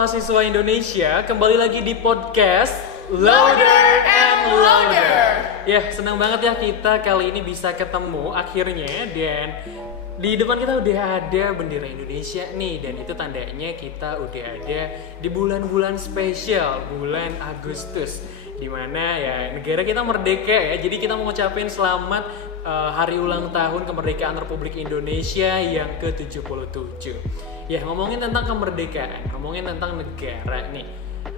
mahasiswa Indonesia, kembali lagi di podcast Louder and Louder. Ya, senang banget ya kita kali ini bisa ketemu akhirnya, dan di depan kita udah ada bendera Indonesia nih, dan itu tandanya kita udah ada di bulan-bulan spesial, bulan Agustus, dimana ya negara kita merdeka ya. Jadi kita mau ngucapin selamat hari ulang tahun kemerdekaan Republik Indonesia yang ke-77. Ya, ngomongin tentang kemerdekaan, ngomongin tentang negara nih,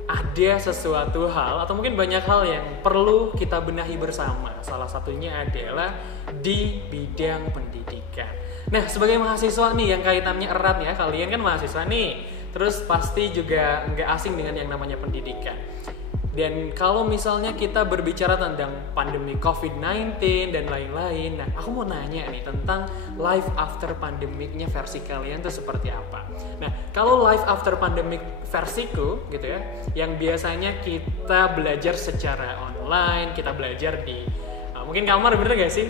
ada sesuatu hal atau mungkin banyak hal yang perlu kita benahi bersama. Salah satunya adalah di bidang pendidikan. Nah, sebagai mahasiswa nih yang kaitannya erat ya, kalian kan mahasiswa nih, terus pasti juga nggak asing dengan yang namanya pendidikan. Dan kalau misalnya kita berbicara tentang pandemi COVID-19 dan lain-lain, nah aku mau nanya nih tentang life after pandemicnya versi kalian tuh seperti apa. Nah, kalau life after pandemic versiku gitu ya, yang biasanya kita belajar secara online, kita belajar di mungkin kamar, bener gak sih?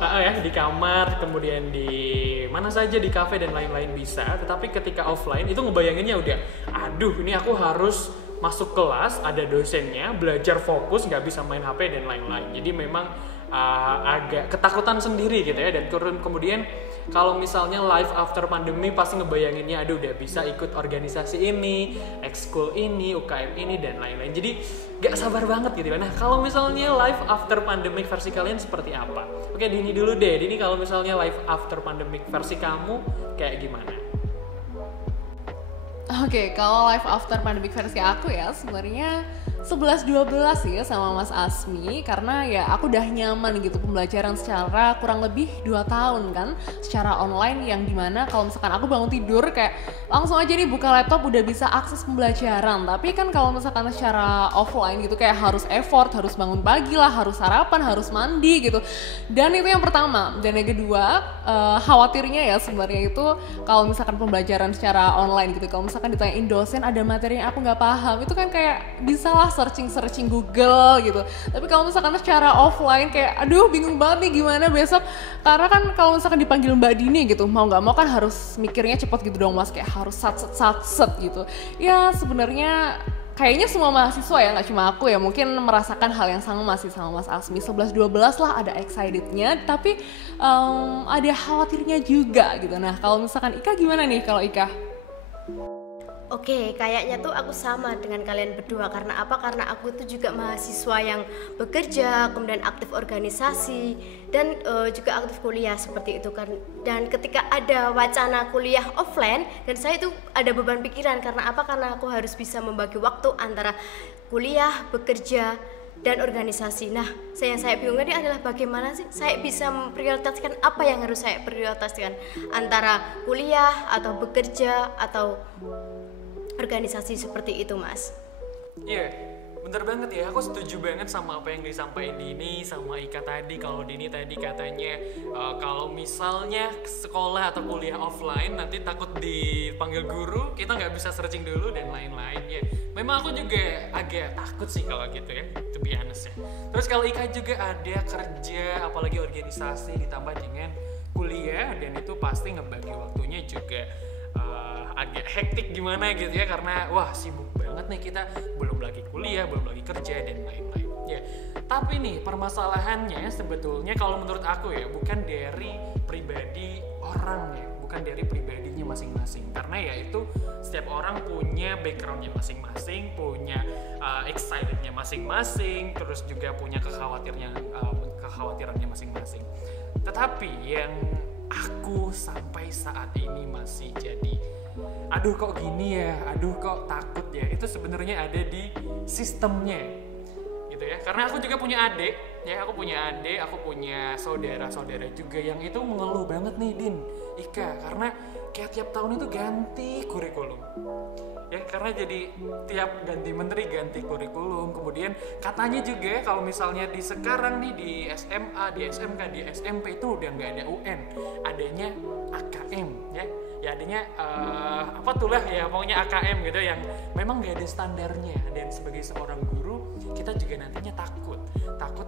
Ya, di kamar, kemudian di mana saja, di kafe dan lain-lain bisa. Tetapi ketika offline itu ngebayanginnya udah, aduh ini aku harus masuk kelas, ada dosennya, belajar fokus, nggak bisa main HP dan lain-lain. Jadi memang agak ketakutan sendiri gitu ya. Dan kemudian kalau misalnya life after pandemi pasti ngebayanginnya, aduh udah bisa ikut organisasi ini, ekskul ini, UKM ini dan lain-lain. Jadi nggak sabar banget gitu ya. Nah, kalau misalnya life after pandemic versi kalian seperti apa? Oke, Dini dulu deh. Dini, kalau misalnya life after pandemic versi kamu kayak gimana? Oke, kalau life after pandemic versi aku ya sebenarnya 11-12 sih sama Mas Asmi, karena ya aku udah nyaman gitu pembelajaran secara kurang lebih 2 tahun kan secara online, yang dimana kalau misalkan aku bangun tidur kayak langsung aja nih buka laptop udah bisa akses pembelajaran. Tapi kan kalau misalkan secara offline gitu kayak harus effort, harus bangun pagi lah, harus sarapan, harus mandi gitu. Dan itu yang pertama. Dan yang kedua, khawatirnya ya sebenarnya itu kalau misalkan pembelajaran secara online gitu, kalau misalkan ditanyain dosen ada materi yang aku nggak paham, itu kan kayak bisa lah searching Google gitu. Tapi kalau misalkan secara offline kayak aduh bingung banget nih gimana besok, karena kan kalau misalkan dipanggil Mbak Dini gitu mau nggak mau kan harus mikirnya cepet gitu dong Mas, kayak harus sat gitu ya. Sebenarnya kayaknya semua mahasiswa ya, nggak cuma aku ya, mungkin merasakan hal yang sama masih sama Mas Asmi. 11-12 lah, ada excitednya tapi ada khawatirnya juga gitu. Nah, kalau misalkan Ika gimana nih kalau Ika? Oke, kayaknya tuh aku sama dengan kalian berdua. Karena apa? Karena aku tuh juga mahasiswa yang bekerja, kemudian aktif organisasi, dan juga aktif kuliah seperti itu kan. Dan ketika ada wacana kuliah offline, dan saya itu ada beban pikiran. Karena apa? Karena aku harus bisa membagi waktu antara kuliah, bekerja, dan organisasi. Nah, yang saya bingung ini adalah bagaimana sih saya bisa memprioritaskan apa yang harus saya prioritaskan antara kuliah atau bekerja atau organisasi seperti itu, Mas. Iya, bener banget ya. Aku setuju banget sama apa yang disampaikan Dini sama Ika tadi. Kalau Dini tadi katanya kalau misalnya sekolah atau kuliah offline nanti takut dipanggil guru, kita nggak bisa searching dulu dan lain-lain ya. Memang aku juga agak takut sih kalau gitu ya, to be honest ya. Terus kalau Ika juga ada kerja, apalagi organisasi ditambah dengan kuliah, dan itu pasti ngebagi waktunya juga agak hektik gimana gitu ya, karena wah sibuk banget nih kita, belum lagi kuliah, belum lagi kerja dan lain-lain ya. Tapi nih permasalahannya sebetulnya kalau menurut aku ya bukan dari pribadi orang ya, bukan dari pribadinya masing-masing, karena ya itu setiap orang punya backgroundnya masing-masing, punya excitednya masing-masing, terus juga punya kekhawatirannya masing-masing. Tetapi yang aku sampai saat ini masih jadi aduh kok gini ya, aduh kok takut ya, itu sebenarnya ada di sistemnya gitu ya. Karena aku juga punya adik ya, aku punya saudara-saudara juga yang itu mengeluh banget nih Din, Ika, karena kayak tiap tahun itu ganti kurikulum ya, karena jadi tiap ganti menteri ganti kurikulum. Kemudian katanya juga kalau misalnya di sekarang nih di SMA, di SMK, di SMP itu udah nggak ada UN, adanya AKM ya. ya adanya apa tuh lah ya, pokoknya AKM gitu yang memang gak ada standarnya. Dan sebagai seorang guru kita juga nantinya takut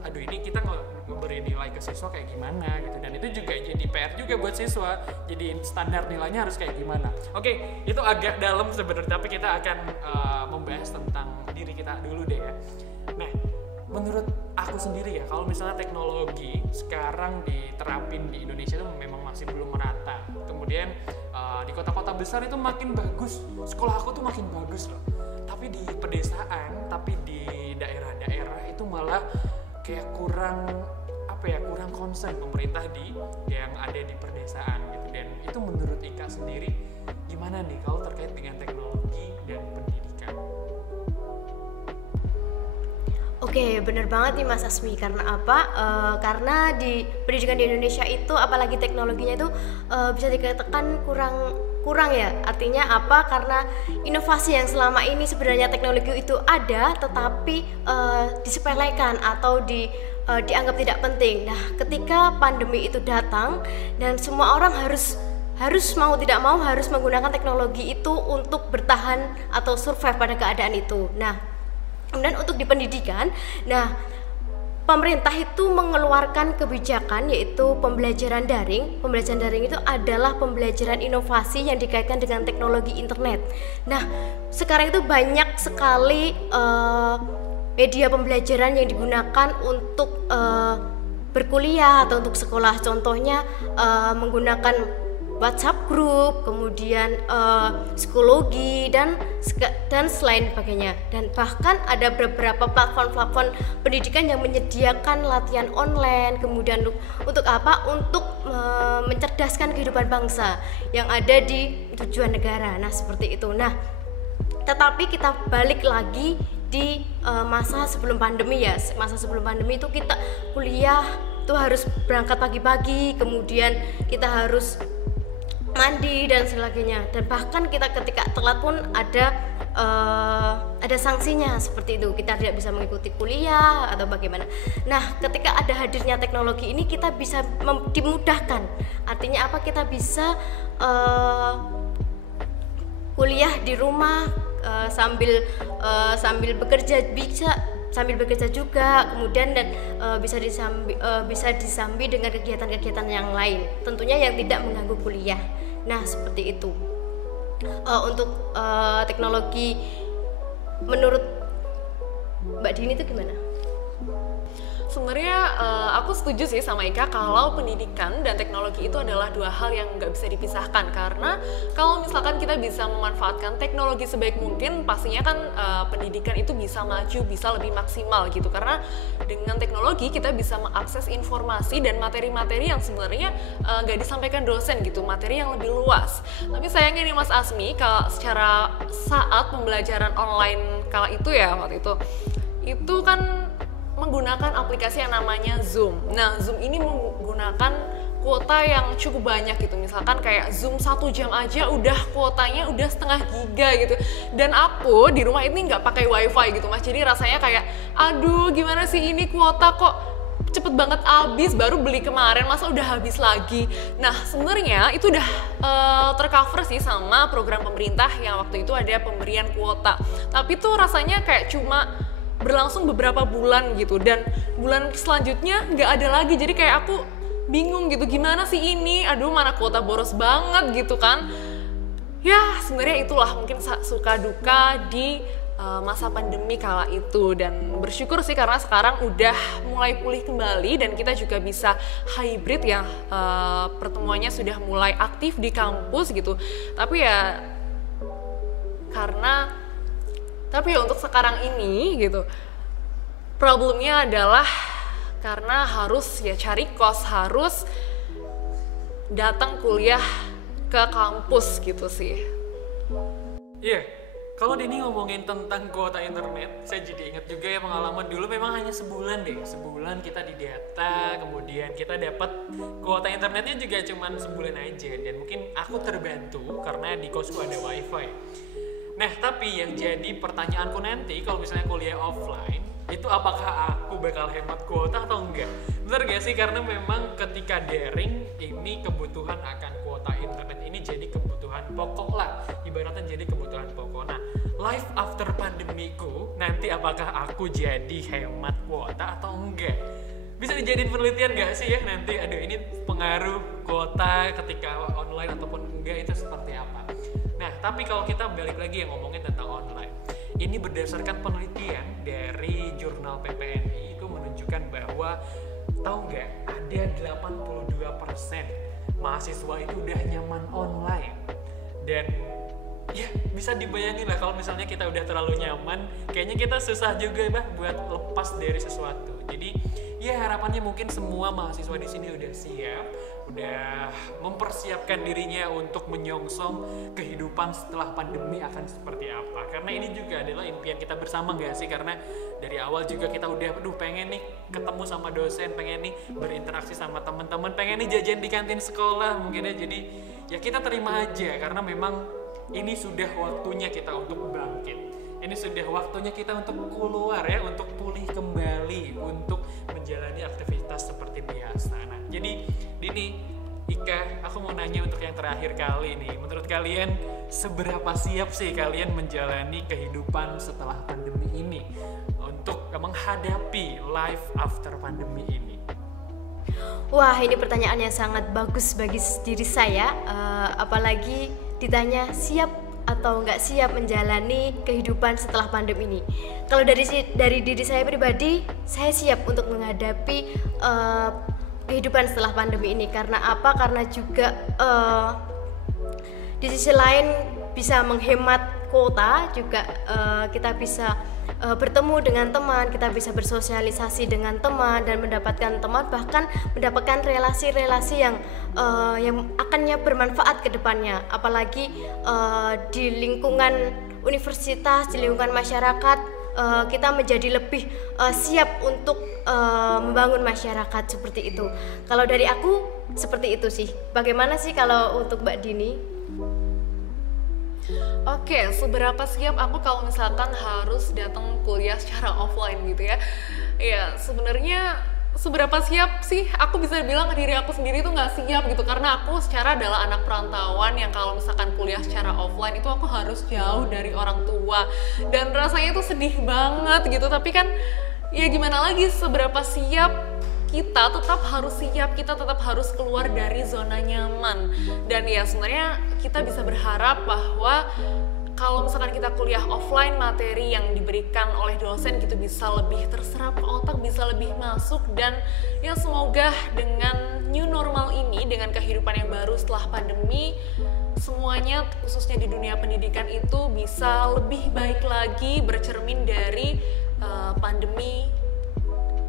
aduh ini kita memberi nilai ke siswa kayak gimana gitu, dan itu juga jadi PR juga buat siswa, jadi standar nilainya harus kayak gimana. Oke, itu agak dalam sebenarnya, tapi kita akan membahas tentang diri kita dulu deh ya. Nah, menurut aku sendiri ya, kalau misalnya teknologi sekarang diterapin di Indonesia itu memang masih belum merata. Kemudian di kota-kota besar itu makin bagus, sekolah aku tuh makin bagus loh. Tapi di pedesaan, tapi di daerah-daerah itu malah kayak kurang concern pemerintah yang ada di pedesaan gitu. Dan itu menurut Ika sendiri gimana nih kalau terkait dengan teknologi dan pendidikan? Oke, bener banget nih Mas Asmi. Karena apa? Karena di pendidikan di Indonesia itu, apalagi teknologinya itu bisa dikatakan kurang ya. Artinya apa? Karena inovasi yang selama ini sebenarnya teknologi itu ada, tetapi disepelekan atau dianggap tidak penting. Nah, ketika pandemi itu datang dan semua orang harus mau tidak mau harus menggunakan teknologi itu untuk bertahan atau survive pada keadaan itu. Nah, kemudian untuk di pendidikan, pemerintah itu mengeluarkan kebijakan yaitu pembelajaran daring. Pembelajaran daring itu adalah pembelajaran inovasi yang dikaitkan dengan teknologi internet. Nah, sekarang itu banyak sekali media pembelajaran yang digunakan untuk berkuliah atau untuk sekolah. Contohnya menggunakan WhatsApp group, kemudian psikologi dan selain sebagainya. Dan bahkan ada beberapa platform pendidikan yang menyediakan latihan online. Kemudian untuk apa? Untuk mencerdaskan kehidupan bangsa yang ada di tujuan negara. Nah, seperti itu. Nah, tetapi kita balik lagi di masa sebelum pandemi ya. Masa sebelum pandemi itu kita kuliah tuh harus berangkat pagi-pagi, kemudian kita harus mandi dan sebagainya, dan bahkan kita ketika telat pun ada sanksinya seperti itu, kita tidak bisa mengikuti kuliah atau bagaimana. Nah, ketika ada hadirnya teknologi ini kita bisa dimudahkan. Artinya apa? Kita bisa kuliah di rumah sambil bekerja, bisa sambil bekerja juga, kemudian dan bisa disambi dengan kegiatan-kegiatan yang lain, tentunya yang tidak mengganggu kuliah. Nah, seperti itu. Untuk teknologi menurut Mbak Dini itu gimana? Sebenarnya aku setuju sih sama Ika kalau pendidikan dan teknologi itu adalah dua hal yang nggak bisa dipisahkan, karena kalau misalkan kita bisa memanfaatkan teknologi sebaik mungkin, pastinya kan pendidikan itu bisa maju, bisa lebih maksimal gitu, karena dengan teknologi kita bisa mengakses informasi dan materi-materi yang sebenarnya nggak disampaikan dosen gitu, materi yang lebih luas. Tapi sayangnya nih Mas Asmi, kalau secara saat pembelajaran online kala itu ya, waktu itu kan menggunakan aplikasi yang namanya Zoom. Nah, Zoom ini menggunakan kuota yang cukup banyak gitu. Misalkan kayak Zoom 1 jam aja udah kuotanya udah setengah giga gitu. Dan aku di rumah ini nggak pakai wifi gitu Mas. Jadi rasanya kayak, aduh gimana sih ini kuota kok cepet banget habis, baru beli kemarin masa udah habis lagi. Nah, sebenarnya itu udah tercover sih sama program pemerintah yang waktu itu ada pemberian kuota. Tapi tuh rasanya kayak cuma berlangsung beberapa bulan gitu, dan bulan selanjutnya nggak ada lagi. Jadi kayak aku bingung gitu, gimana sih ini, aduh mana kuota boros banget gitu kan. Ya sebenarnya itulah mungkin suka duka di masa pandemi kala itu, dan bersyukur sih karena sekarang udah mulai pulih kembali dan kita juga bisa hybrid ya, pertemuannya sudah mulai aktif di kampus gitu. Tapi ya untuk sekarang ini gitu, problemnya adalah karena harus ya cari kos, harus datang kuliah ke kampus gitu sih. Iya, kalau Dini ngomongin tentang kuota internet, saya jadi ingat juga ya pengalaman dulu, memang hanya sebulan kita di data, kemudian kita dapat kuota internetnya juga cuman sebulan aja, dan mungkin aku terbantu karena di kosku ada wifi. Nah, tapi yang jadi pertanyaanku nanti kalau misalnya kuliah offline, itu apakah aku bakal hemat kuota atau enggak? Bener gak sih? Karena memang ketika daring ini kebutuhan akan kuota internet ini jadi kebutuhan pokok lah, ibaratnya jadi kebutuhan pokok. Nah, life after pandemiku nanti apakah aku jadi hemat kuota atau enggak? Bisa dijadiin penelitian gak sih ya nanti? Aduh, ini pengaruh kuota ketika online ataupun enggak itu seperti apa? Nah, tapi kalau kita balik lagi yang ngomongin tentang online, ini berdasarkan penelitian dari jurnal PPNI itu menunjukkan bahwa tahu nggak, ada 82% mahasiswa itu udah nyaman online. Dan ya bisa dibayangin lah kalau misalnya kita udah terlalu nyaman, kayaknya kita susah juga buat lepas dari sesuatu. Jadi ya harapannya mungkin semua mahasiswa di sini udah siap, udah mempersiapkan dirinya untuk menyongsong kehidupan setelah pandemi akan seperti apa. Karena ini juga adalah impian kita bersama gak sih? Karena dari awal juga kita udah pengen nih ketemu sama dosen, pengen nih berinteraksi sama teman-teman, pengen nih jajan di kantin sekolah mungkin ya. Jadi ya kita terima aja karena memang ini sudah waktunya kita untuk bangkit. Ini sudah waktunya kita untuk keluar ya, untuk pulih kembali, untuk menjalani aktivitas seperti biasa. Nah, jadi Dini, Ika, aku mau nanya untuk yang terakhir kali nih. Menurut kalian seberapa siap sih kalian menjalani kehidupan setelah pandemi ini untuk menghadapi life after pandemi ini? Wah, ini pertanyaan yang sangat bagus bagi diri saya, apalagi ditanya siap atau nggak siap menjalani kehidupan setelah pandemi ini. Kalau dari diri saya pribadi, saya siap untuk menghadapi kehidupan setelah pandemi ini. Karena apa? Karena juga di sisi lain bisa menghemat kuota, juga kita bisa bertemu dengan teman, kita bisa bersosialisasi dengan teman dan mendapatkan teman, bahkan mendapatkan relasi-relasi yang akannya bermanfaat ke depannya. Apalagi di lingkungan universitas, di lingkungan masyarakat, kita menjadi lebih siap untuk membangun masyarakat seperti itu. Kalau dari aku seperti itu sih. Bagaimana sih kalau untuk Mbak Dini? Oke, seberapa siap aku kalau misalkan harus datang kuliah secara offline gitu ya? Ya sebenarnya seberapa siap sih aku bisa bilang ke diri aku sendiri tuh nggak siap gitu, karena aku secara adalah anak perantauan yang kalau misalkan kuliah secara offline itu aku harus jauh dari orang tua dan rasanya tuh sedih banget gitu. Tapi kan ya gimana lagi, seberapa siap kita tetap harus siap, kita tetap harus keluar dari zona nyaman. Dan ya sebenarnya kita bisa berharap bahwa kalau misalkan kita kuliah offline, materi yang diberikan oleh dosen gitu bisa lebih terserap ke otak, bisa lebih masuk. Dan ya semoga dengan new normal ini, dengan kehidupan yang baru setelah pandemi, semuanya khususnya di dunia pendidikan itu bisa lebih baik lagi, bercermin dari pandemi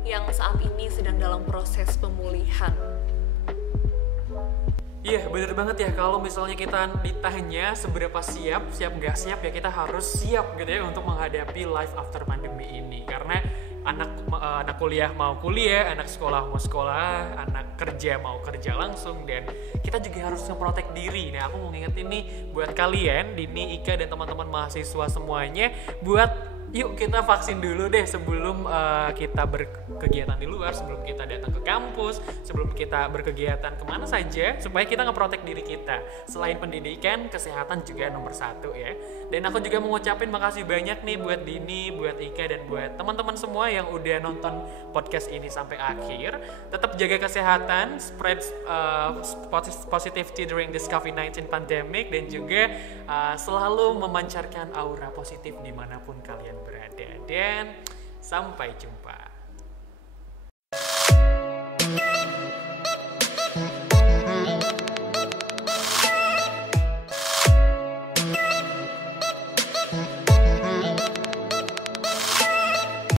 yang saat ini sedang dalam proses pemulihan. Iya, bener banget ya. Kalau misalnya kita ditanya seberapa siap nggak siap, ya kita harus siap gitu ya untuk menghadapi life after pandemi ini. Karena anak kuliah mau kuliah, anak sekolah mau sekolah, anak kerja mau kerja langsung, dan kita juga harus memprotek diri. Nah, aku mau ngingetin nih buat kalian, Dini, Ika, dan teman-teman mahasiswa semuanya, buat yuk kita vaksin dulu deh sebelum kita berkegiatan di luar, sebelum kita datang ke kampus, sebelum kita berkegiatan kemana saja, supaya kita ngeprotek diri kita. Selain pendidikan, kesehatan juga nomor 1 ya. Dan aku juga mau ngucapin makasih banyak nih buat Dini, buat Ika, dan buat teman-teman semua yang udah nonton podcast ini sampai akhir. Tetap jaga kesehatan, spread positivity during this COVID-19 pandemic, dan juga selalu memancarkan aura positif dimanapun kalian berada. Dan sampai jumpa.